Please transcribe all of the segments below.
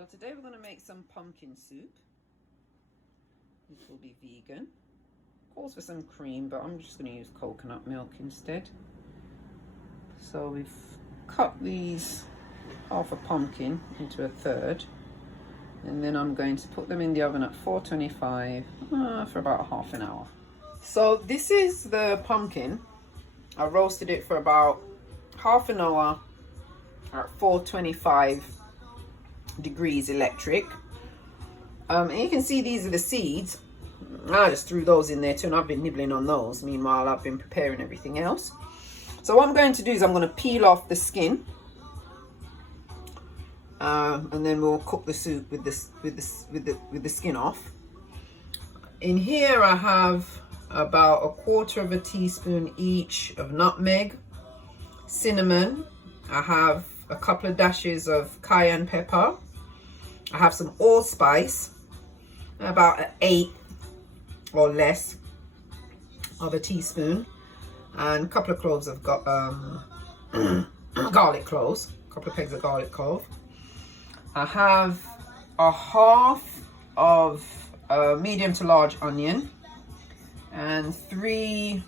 So today we're going to make some pumpkin soup. This will be vegan. Calls for some cream, but I'm just going to use coconut milk instead. So we've cut these half a pumpkin into a third, and then I'm going to put them in the oven at 425 for about half an hour. So this is the pumpkin. I roasted it for about half an hour at 425 degrees electric. And you can see these are the seeds. I just threw those in there too, and I've been nibbling on those. Meanwhile, I've been preparing everything else. So what I'm going to do is I'm going to peel off the skin, and then we'll cook the soup with the skin off. In here, I have about 1/4 teaspoon each of nutmeg, cinnamon. I have a couple of dashes of cayenne pepper. I have some allspice, about 1/8 or less of a teaspoon, and a couple of cloves of garlic cloves, a couple of pegs of garlic clove. I have a half of a medium to large onion and 3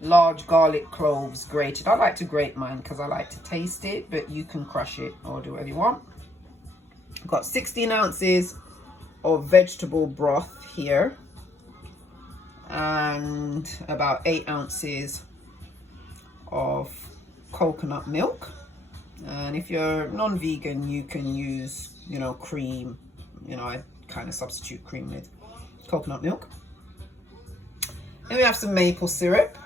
large garlic cloves grated. I like to grate mine because I like to taste it, but you can crush it or do whatever you want. I've got 16 ounces of vegetable broth here and about 8 ounces of coconut milk. And if you're non-vegan, you can use, cream. I kind of substitute cream with coconut milk. Then we have some maple syrup.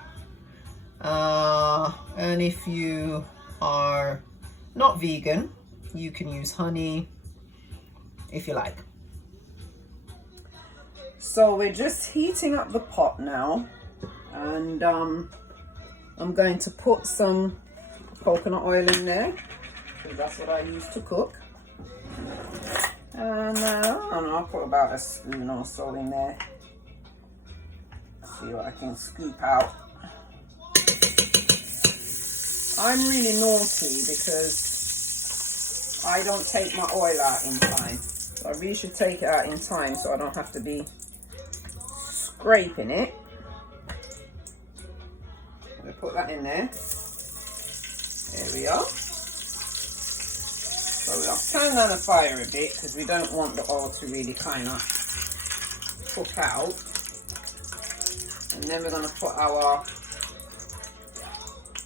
And if you are not vegan, you can use honey if you like. So we're just heating up the pot now, and I'm going to put some coconut oil in there because that's what I use to cook. And I don't know, I'll put about a spoon or so in there. See what I can scoop out. I'm really naughty because I don't take my oil out in time. So I really should take it out in time so I don't have to be scraping it. I'm going to put that in there. There we are. So we'll turn down the fire a bit because we don't want the oil to really kind of cook out. And then we're going to put our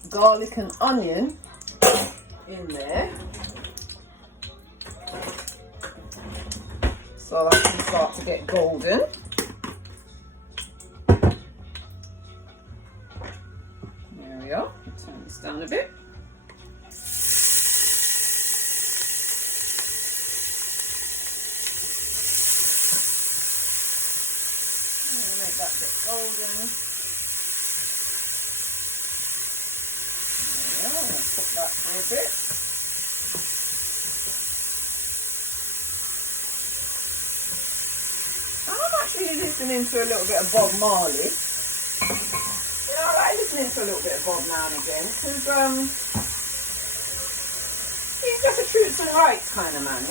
garlic and onion in there so that can start to get golden. There we are. Turn this down a bit. Make that a bit golden. I'm going to cook that for a bit. I'm actually listening to a little bit of Bob Marley. I like listening to a little bit of Bob now and again because he's just a truth and rights kind of man,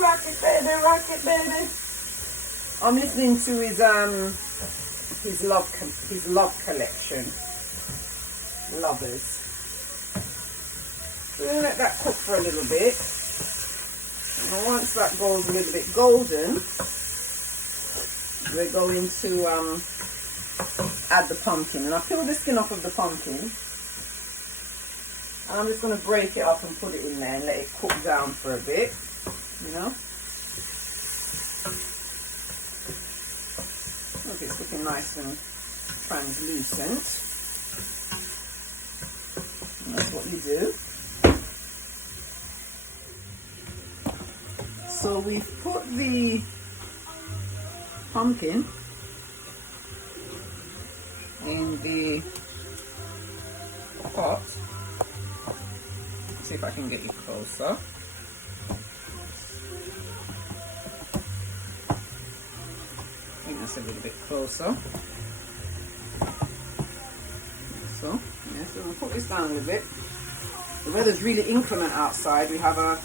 Rock it baby. I'm listening to his love collection, Lovers. So we're going to let that cook for a little bit. And once that goes a little bit golden, we're going to add the pumpkin. And I peel the skin off of the pumpkin. And I'm just going to break it up and put it in there and let it cook down for a bit, Look, it's looking nice and translucent. And that's what you do. So we've put the pumpkin in the pot. Let's see if I can get you closer. I think that's a little bit closer. So we'll put this down a little bit. The weather's really inclement outside. We have a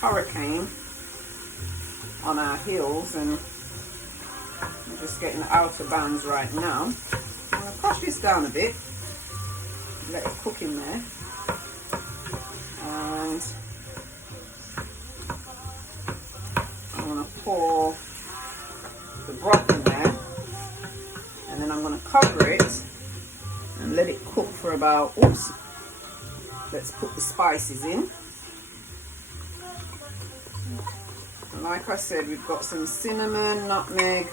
hurricane on our heels and we're just getting out of bounds right now. I'm going to crush this down a bit, let it cook in there, and I'm going to pour the broth in there, and then I'm going to cover it and let it cook for about, oops, let's put the spices in. And like I said, we've got some cinnamon, nutmeg,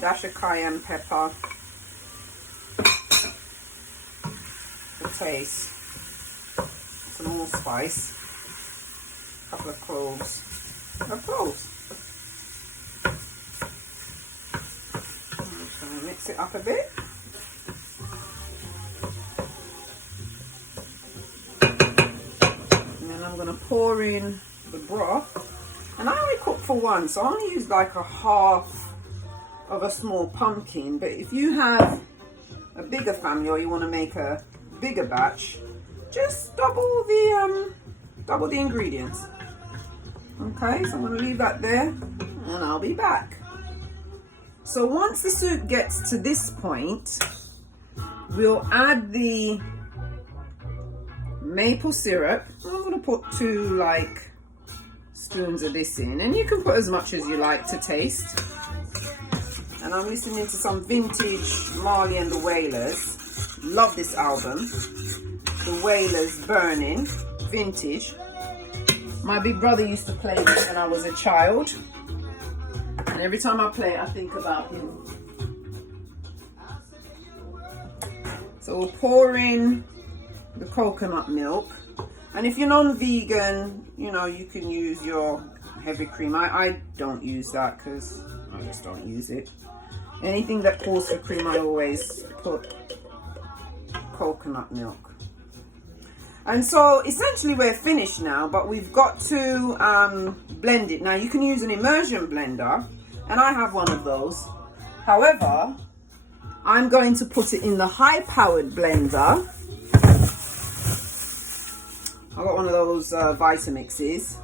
dash of cayenne pepper for taste, some allspice, a couple of cloves. I'm just going to mix it up a bit. And then I'm going to pour in the broth. And I only cook for one, so I only use like a half of a small pumpkin. But if you have a bigger family or you want to make a bigger batch, just double the ingredients. Okay, so I'm going to leave that there and I'll be back. So once the soup gets to this point, we'll add the maple syrup. I'm going to put 2 like spoons of this in, and you can put as much as you like to taste. And I'm listening to some vintage Marley and the Wailers. Love this album, The Wailers, Burning, vintage. My big brother used to play this when I was a child, and every time I play it I think about him. So we'll pour in the coconut milk. And if you're non-vegan, you know, you can use your heavy cream. I don't use that because I just don't use it. Anything that calls for cream, I always put coconut milk. And so essentially we're finished now, but we've got to blend it. Now you can use an immersion blender, and I have one of those. However, I'm going to put it in the high-powered blender. I got one of those Vitamixes,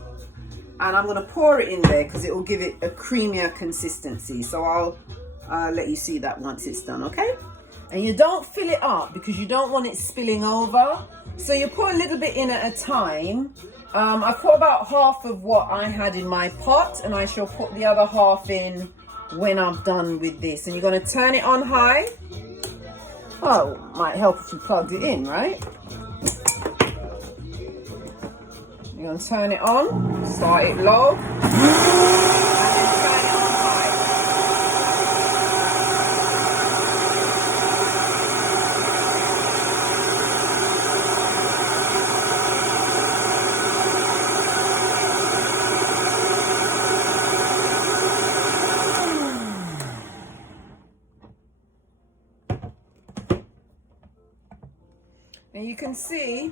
and I'm going to pour it in there because it will give it a creamier consistency. So I'll let you see that once it's done, okay? And you don't fill it up because you don't want it spilling over. So you put a little bit in at a time. I put about half of what I had in my pot, and I shall put the other half in when I'm done with this. And you're going to turn it on high. Oh, might help if you plugged it in, right? You're going to turn it on, start it low, and then turn it on high. And you can see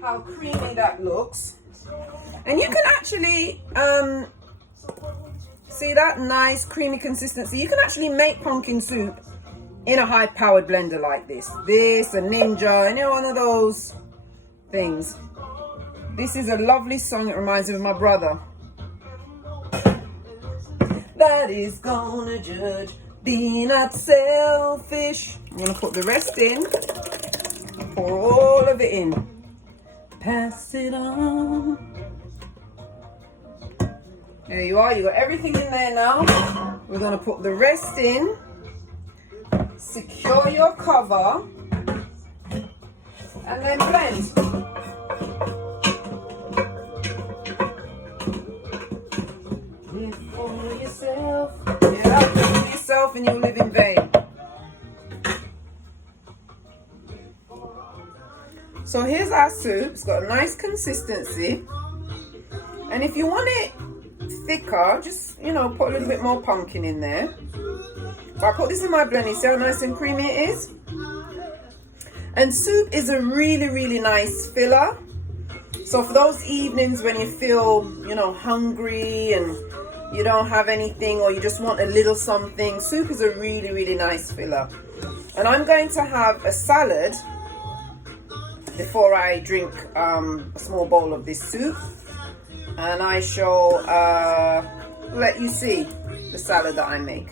how creamy that looks, and you can actually see that nice creamy consistency. You can actually make pumpkin soup in a high powered blender like this, a Ninja, any one of those things. This is a lovely song. It reminds me of my brother. That is gonna judge, be not selfish. I'm gonna put the rest in, pour all of it in. Pass it on. There you are, you got everything in there now. We're going to put the rest in. Secure your cover. And then blend. Live for yourself. Yeah, live for yourself and you'll live in vain. So here's our soup. It's got a nice consistency, and if you want it thicker, just, you know, put a little bit more pumpkin in there. But I put this in my blender. See how nice and creamy it is? And soup is a really, really nice filler. So for those evenings when you feel, you know, hungry and you don't have anything, or you just want a little something, soup is a really, really nice filler. And I'm going to have a salad before I drink a small bowl of this soup, and I shall let you see the salad that I make.